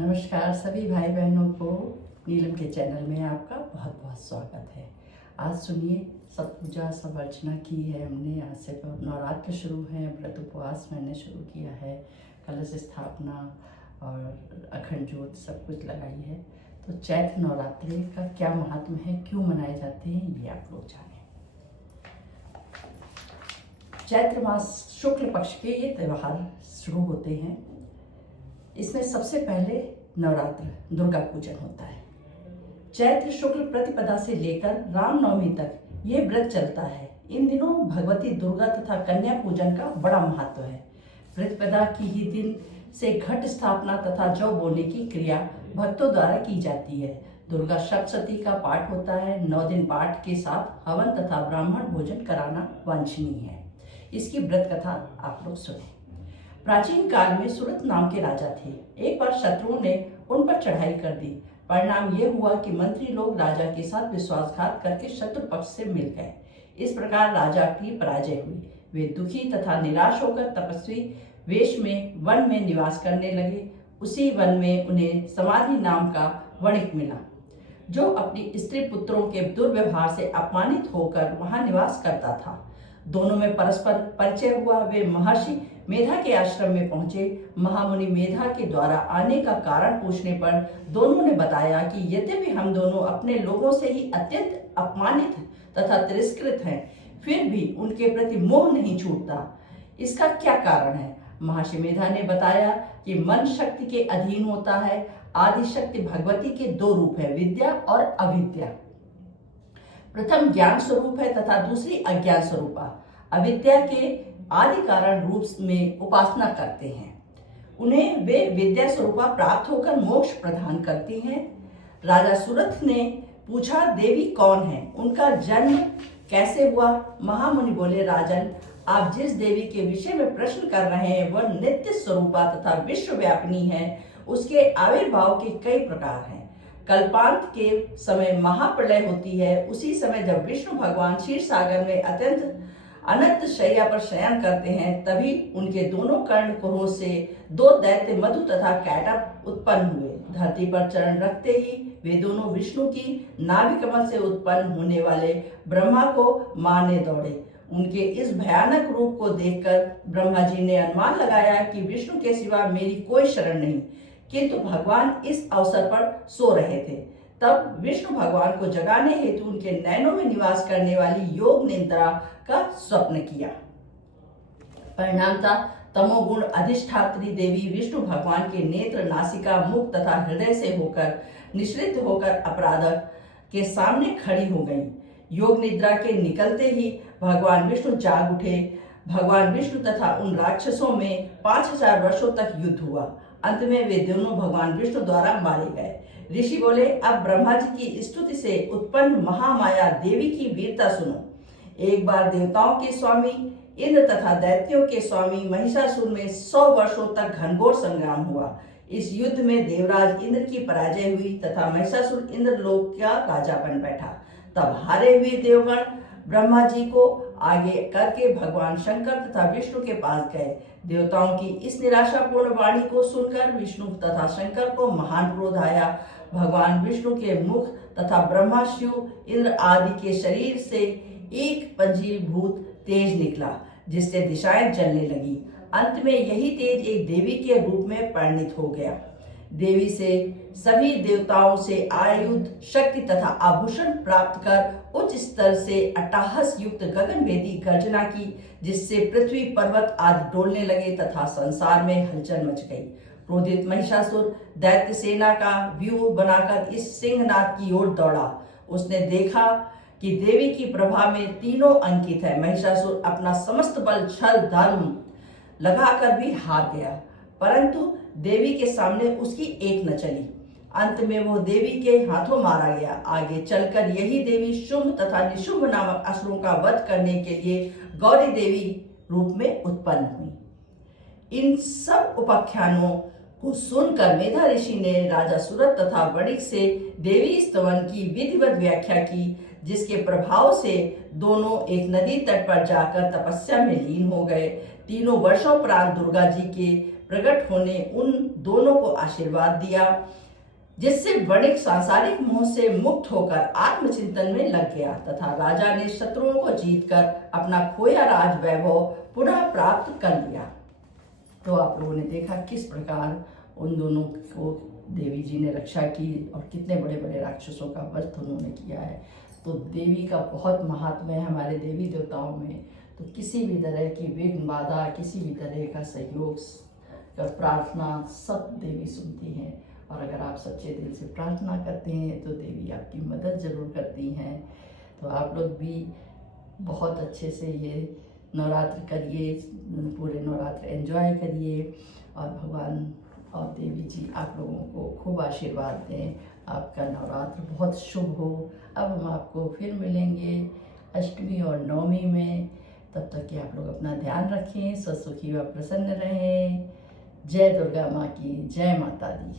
नमस्कार सभी भाई बहनों को नीलम के चैनल में आपका बहुत बहुत स्वागत है। आज सुनिए, सब पूजा सब अर्चना की है हमने। आज से नवरात्र शुरू है, व्रत उपवास मैंने शुरू किया है, कलश स्थापना और अखंड ज्योत सब कुछ लगाई है। तो चैत्र नवरात्रि का क्या महात्म है, क्यों मनाए जाते हैं, ये आप लोग जानें। चैत्र मास शुक्ल पक्ष के ये त्यौहार शुरू होते हैं। इसमें सबसे पहले नवरात्र दुर्गा पूजन होता है। चैत्र शुक्ल प्रतिपदा से लेकर रामनवमी तक ये व्रत चलता है। इन दिनों भगवती दुर्गा तथा कन्या पूजन का बड़ा महत्व है। प्रतिपदा की ही दिन से घट स्थापना तथा जौ बोने की क्रिया भक्तों द्वारा की जाती है। दुर्गा सप्तशती का पाठ होता है। 9 दिन पाठ के साथ हवन तथा ब्राह्मण भोजन कराना वांछनीय है। इसकी व्रत कथा आप लोग सुने। प्राचीन काल में सुरत नाम के राजा थे। एक बार शत्रुओं ने उन पर चढ़ाई कर दी। परिणाम यह हुआ कि मंत्री लोग राजा के साथ विश्वासघात करके शत्रु पक्ष से मिल गए। इस प्रकार राजा की पराजय हुई। वे दुखी तथा निराश होकर तपस्वी वेश में वन में निवास करने लगे। उसी वन में उन्हें समाधि नाम का वणिक मिला, जो अपनी स्त्री पुत्रों के दुर्व्यवहार से अपमानित होकर वहां निवास करता था। दोनों में परस्पर परिचय हुआ। वे महर्षि मेधा के आश्रम में पहुंचे। महामुनि मेधा के द्वारा आने का कारण पूछने पर दोनों ने बताया कि यद्यपि हम दोनों अपने लोगों से ही अत्यंत अपमानित तथा तिरस्कृत हैं, फिर भी उनके प्रति मोह नहीं छूटता। इसका क्या कारण है? महर्षि मेधा ने बताया कि मन शक्ति के अधीन होता है। आदि शक्ति भगवती के 2 रूप है, विद्या और अविद्या। प्रथम ज्ञान स्वरूप है तथा दूसरी अज्ञान स्वरूपा। अविद्या के आदि कारण रूप में उपासना करते हैं। उन्हें वे विद्या स्वरूपा प्राप्त होकर मोक्ष प्रदान करती हैं। राजा सुरथ ने पूछा, देवी कौन है, उनका जन्म कैसे हुआ? महामुनि बोले, राजन, आप जिस देवी के विषय में प्रश्न कर रहे हैं वह नित्य स्वरूपा तथा विश्वव्यापिनी है। उसके आविर्भाव के कई प्रकार हैं। कल्पांत के समय महाप्रलय होती है। उसी समय जब विष्णु भगवान क्षीर सागर में अत्यंत अनंत शैया पर शयन करते हैं, तभी उनके दोनों कर्ण कोरों से 2 दैत्य मधु तथा कैटभ उत्पन्न हुए। धरती पर चरण रखते ही वे दोनों विष्णु की नाभि कमल से उत्पन्न होने वाले ब्रह्मा को मारने दौड़े। उनके इस भयानक रूप को देखकर ब्रह्मा जी ने अनुमान लगाया कि विष्णु के सिवा मेरी कोई शरण नहीं, किंतु भगवान इस अवसर पर सो रहे थे। तब विष्णु भगवान को जगाने हेतु उनके नैनों में निवास करने वाली योग निद्रा का स्वप्न किया। परिणामतः तमोगुण अधिष्ठात्री देवी विष्णु भगवान के नेत्र, नासिका, मुख तथा हृदय से होकर निश्रित होकर अपराधक के सामने खड़ी हो गई। योग निद्रा के निकलते ही भगवान विष्णु जाग उठे। भगवान विष्णु तथा उन राक्षसों में 5000 वर्षों तक युद्ध हुआ। अंत में वे दोनों भगवान विष्णु द्वारा मारे गए। ऋषि बोले, अब ब्रह्मा जी की स्तुति से उत्पन्न महामाया देवी की वीरता सुनो। एक बार देवताओं के स्वामी इंद्र तथा दैत्यों के स्वामी महिषासुर में 100 वर्षों तक घनघोर संग्राम हुआ। इस युद्ध में देवराज इंद्र की पराजय हुई तथा महिषासुर इंद्रलोक का राजा बन बैठा। तब हारे हुए देवगण ब्रह्मा जी को आगे करके भगवान शंकर तथा विष्णु के पास गए। देवताओं की इस निराशापूर्ण वाणी को सुनकर विष्णु तथा शंकर को महान क्रोध आया। भगवान विष्णु के मुख तथा ब्रह्मा, शिव, इंद्र आदि के शरीर से एक पंजीभूत तेज निकला, जिससे दिशाएं जलने लगी। अंत में यही तेज एक देवी के रूप में परिणित हो गया। देवी से सभी देवताओं से आयुध, शक्ति तथा आभूषण प्राप्त कर उच्च स्तर से अट्टहास युक्त गगनभेदी गर्जना की, जिससे पृथ्वी पर्वत आदि डोलने लगे तथा संसार में हलचल मच गई। क्रोधित महिषासुर दैत्य सेना का व्यूह बनाकर इस सिंहनाद की ओर दौड़ा। उसने देखा कि देवी की प्रभा में तीनों अंकित है। महिषासुर अपना समस्त बल, छल, धर्म लगाकर भी हार गया, परंतु देवी के सामने उसकी एक न चली। अंत में वो देवी के हाथों मारा गया। आगे चलकर यही देवी शुंभ तथा निशुंभ नामक असुरों का वध करने के लिए गौरी देवी रूप में उत्पन्न हुई। इन सब उपाख्यानों को सुनकर मेधा ऋषि ने राजा सुरत तथा वणिक से देवी स्तवन की विधिवत व्याख्या की, जिसके प्रभाव से दोनों एक नदी तट पर जाकर तपस्या में लीन हो गए। तीनों वर्षों उपरांत दुर्गा जी के प्रकट होने उन दोनों को आशीर्वाद दिया, जिससे वणिक सांसारिक मोह से मुक्त होकर आत्मचिंतन में लग गया तथा राजा ने शत्रुओं को जीतकर अपना खोया राज वैभव पुनः प्राप्त कर लिया। तो आप लोगों ने देखा किस प्रकार उन दोनों को देवी जी ने रक्षा की और कितने बड़े बड़े राक्षसों का वध उन्होंने किया है। तो देवी का बहुत महात्म्य है हमारे देवी देवताओं में। तो किसी भी तरह की विघ्न बाधा, किसी भी तरह का सहयोग का प्रार्थना सब देवी सुनती हैं। और अगर आप सच्चे दिल से प्रार्थना करते हैं तो देवी आपकी मदद ज़रूर करती हैं। तो आप लोग भी बहुत अच्छे से ये नवरात्र करिए, पूरे नवरात्र एंजॉय करिए और भगवान और देवी जी आप लोगों को खूब आशीर्वाद दें। आपका नवरात्र बहुत शुभ हो। अब हम आपको फिर मिलेंगे अष्टमी और नवमी में। तब तक कि आप लोग अपना ध्यान रखें, स्वस्थ सुखी व प्रसन्न रहें। जय दुर्गा माँ की जय, माता दी।